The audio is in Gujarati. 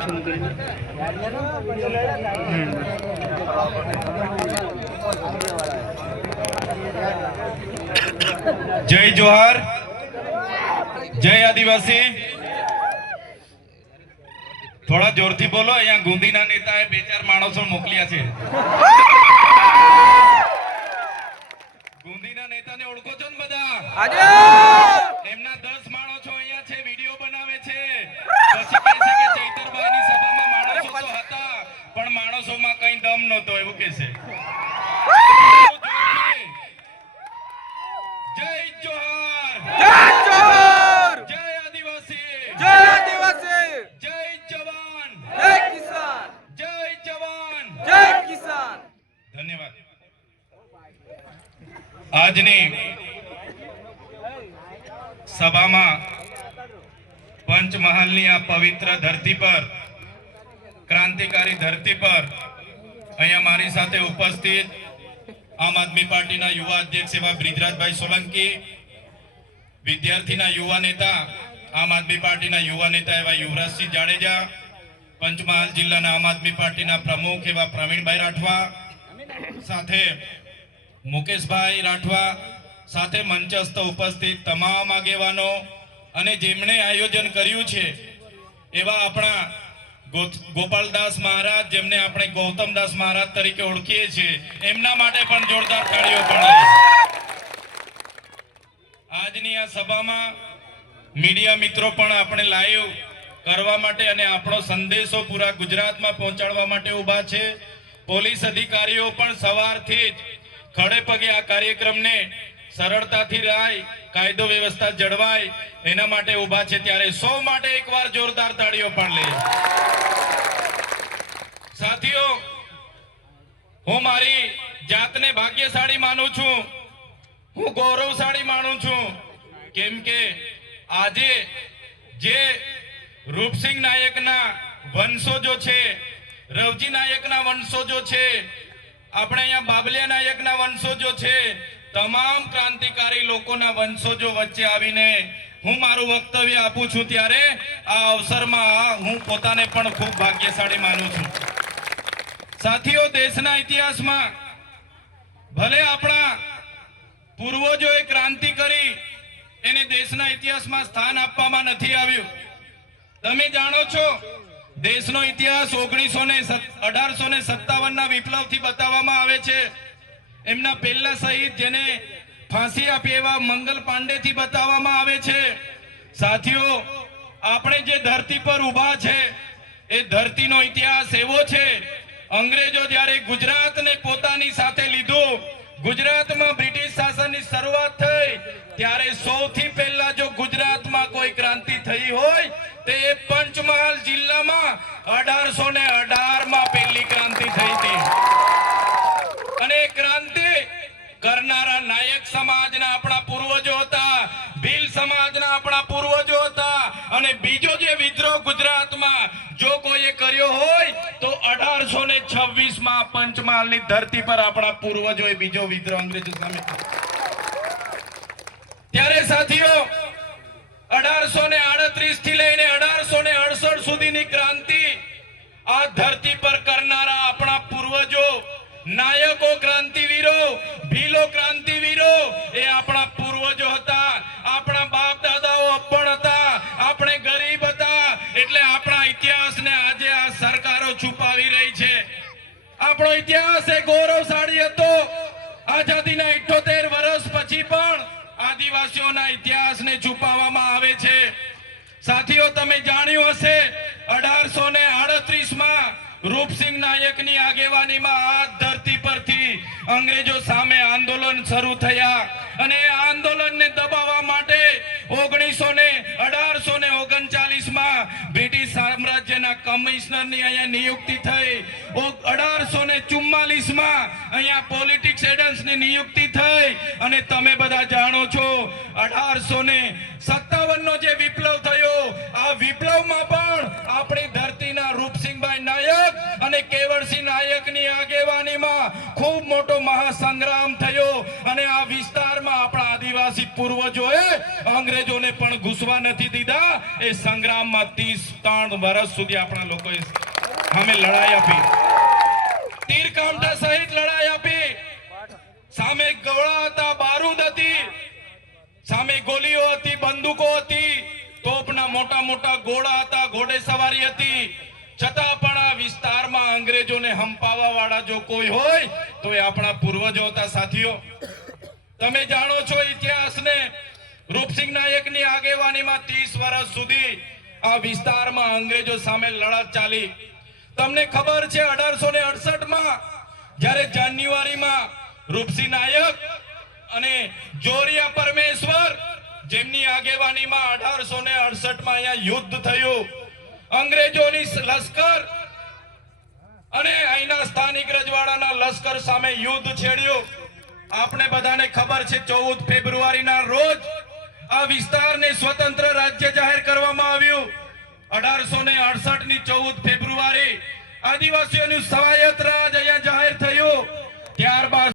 जय जोहार, जय आदिवासी। थोड़ा जोर थी बोलो। अँ गुंदी ना नेता है बे चार माणसों मोकलिया छे। गुंदी ना नेता ने ओळखो छो ने बधा? एमना 10 माणसो अहींया छे, विडियो बनावे छे, પછી કહે છે કે ચૈતરભાઈની સભામાં માણસો તો હતા પણ માણસોમાં કઈ દમ નહોતો એવું કહે છે। જય જોહાર, જય જોહાર, જય આદિવાસી, જય આદિવાસી, જય જવાન, જય કિસાન, જય જવાન, જય કિસાન। ધન્યવાદ। આજની સભામાં પંચમહાલની આ પવિત્ર ધરતી પર, ક્રાંતિકારી ધરતી પર અહીંયા મારી સાથે ઉપસ્થિત આમ આદમી પાર્ટીના યુવા અધ્યક્ષ એવા બ્રિજરાજભાઈ સોલંકી, વિદ્યાર્થીના યુવા નેતા આમ આદમી પાર્ટીના યુવા નેતા એવા યુવરાજસિંહ જાડેજા, પંચમહાલ જિલ્લાના આમ આદમી પાર્ટીના પ્રમુખ એવા પ્રવીણભાઈ રાઠવા, સાથે મુકેશભાઈ રાઠવા, સાથે મંચસ્થ ઉપસ્થિત તમામ આગેવાનો અને જેમણે આયોજન કર્યું છે એવા આપણા ગોપાલદાસ મહારાજ, જેમને આપણે ગૌતમદાસ મહારાજ તરીકે ઓળખીએ છીએ, એમના માટે પણ જોરદાર તાળીઓ પાડીએ। આજની આ સભામાં મીડિયા મિત્રો પણ આપણે લાઈવ કરવા માટે અને આપણો સંદેશો પૂરા ગુજરાતમાં પહોંચાડવા માટે ઊભા છે। પોલીસ અધિકારીઓ પણ સવારથી જ ખડે પગે આ કાર્યક્રમને સરળતાથી રાય, કાયદો વ્યવસ્થા જળવાય એના માટે ઊભા છે। ત્યારે સૌ માટે એકવાર જોરદાર તાળીઓ પણ લે। સાથીઓ, હું મારી જાતને ભાગ્યશાળી માનું છું, હું ગૌરવશાળી માનું છું, કેમ કે આજે જે રૂપસિંહ નાયકના વંશજો છે, રવજી નાયકના વંશજો છે, આપણે અહીંયા બાબલિયા નાયકના વંશજો છે, તમામ ક્રાંતિકારી લોકોના વંશજો વચ્ચે આવીને હું મારું વક્તવ્ય આપું છું, ત્યારે આ અવસરમાં હું પોતાને પણ ખૂબ ભાગ્યશાળી માનું છું। સાથીઓ, દેશના ઇતિહાસમાં ભલે આપણા પૂર્વજોએ ક્રાંતિ કરી, એને દેશના ઇતિહાસમાં સ્થાન આપવામાં નથી આવ્યું। તમે જાણો છો, દેશનો ઇતિહાસ 1857 ના વિપ્લવથી બતાવવામાં આવે છે। એમના પહેલા શહીદ જેને ફાંસી આપી એવા મંગલ પાંડેથી બતાવવામાં આવે છે। સાથીઓ, આપણે જે ધરતી પર ઊભા છે એ ધરતીનો ઇતિહાસ એવો છે, અંગ્રેજો જ્યારે ગુજરાતને પોતાની સાથે લીધું, ગુજરાતમાં બ્રિટિશ શાસનની શરૂઆત થઈ, ત્યારે સૌથી પહેલા જો ગુજરાતમાં કોઈ ક્રાંતિ થઈ હોય તે પંચમહાલ જિલ્લામાં 1818 માં પહેલી ક્રાંતિ થઈ હતી। અને ક્રાંતિ કરનારા નાયક સમાજના આપણા પૂર્વજો હતા, ભીલ સમાજના આપણા પૂર્વજો હતા। અને બીજો જે વિદ્રોહ ગુજરાતમાં જો કોઈએ કર્યો હોય તો 1826 માં પંચમહાલની ધરતી પર આપણા પૂર્વજોએ બીજો વિદ્રોહ અંગ્રેજો સામે કર્યો। ત્યારે સાથીઓ, 1838 થી લઈને 1868 સુધીની ક્રાંતિ આ ધરતી પર કરનારા આપણા પૂર્વજો, નાયકો, ક્રાંતિવીરો, ભીલો ક્રાંતિવીરો એ આપણા પૂર્વજો હતા। આપણા બાપ દાદાઓ અપણ હતા, આપણે ગરીબ હતા, એટલે આપણા ઇતિહાસને આજે આ સરકારો છુપાવી રહી છે। આપણો ઇતિહાસ એ ગૌરવશાળી હતો। આઝાદીના 78 વર્ષ પછી પણ આદિવાસીઓના ઇતિહાસને છુપાવવામાં આવે છે। સાથીઓ, તમે જાણ્યું હશે 1838 માં રૂપસિંહ નાયકની આગેવાનીમાં આ ધરતી પરથી અંગ્રેજો સામે આંદોલન શરૂ થયા અને આંદોલનને દબાવવા માટે 1839 માં બ્રિટિશ સામ્રાજ્યના કમિશનરની અહીંયા નિયુક્તિ થઈ। 1844 માં અહીંયા પોલિટિક્સ એડન્સની નિયુક્તિ થઈ। અને તમે બધા જાણો છો 1857 નો જે વિપ્લવ થયો, આ વિપ્લવમાં પણ આપણી ધરતીના રૂપસિંહભાઈ નાયક અને કેવળસિંહ નાયકની આગેવાનીમાં ખૂબ મોટો મહાસંગ્રામ થયો અને આ વિસ્તારમાં આપણા આદિવાસી પૂર્વજોએ અંગ્રેજોને પણ ઘૂસવા નથી દીધા. એ સંગ્રામમાં 33 વર્ષ સુધી આપણા લોકોએ સામે લડાઈ આપી, તીરકામઠા સહિત લડાઈ આપી. સામે ગોળા હતા, બારૂદ હતી, સામે ગોલીઓ હતી, બંદૂકો હતી, તોપના મોટા મોટા ઘોડા હતા, ઘોડેસવારી હતી. છતાં પણ આ વિસ્તારમાં અંગ્રેજોને હંપાવવા વાળા જો કોઈ હોય તો એ આપણા પૂર્વજો હતા. સાથીઓ, તમે જાણો છો ઇતિહાસને. રૂપસિંહ નાયકની આગેવાનીમાં 30 વર્ષ સુધી આ વિસ્તારમાં અંગ્રેજો સામે લડત ચાલી. તમને ખબર છે 1868માં જ્યારે જાન્યુઆરીમાં રૂપસિંહ નાયક અને જોરિયા પરમેશ્વર જેમની આગેવાનીમાં 1868માં અહીંયા યુદ્ધ થયું. અંગ્રેજોની લશ્કર અને અહીંના સ્થાનિક રજવાડાના લશ્કર સામે યુદ્ધ છેડ્યું. આપણે બધાને ખબર છે 14 ફેબ્રુઆરીના રોજ આ વિસ્તારને સ્વતંત્ર રાજ્ય જાહેર કરવામાં આવ્યું. 1868 ની 14 ફેબ્રુઆરી આદિવાસીઓનું સ્વાયત્ત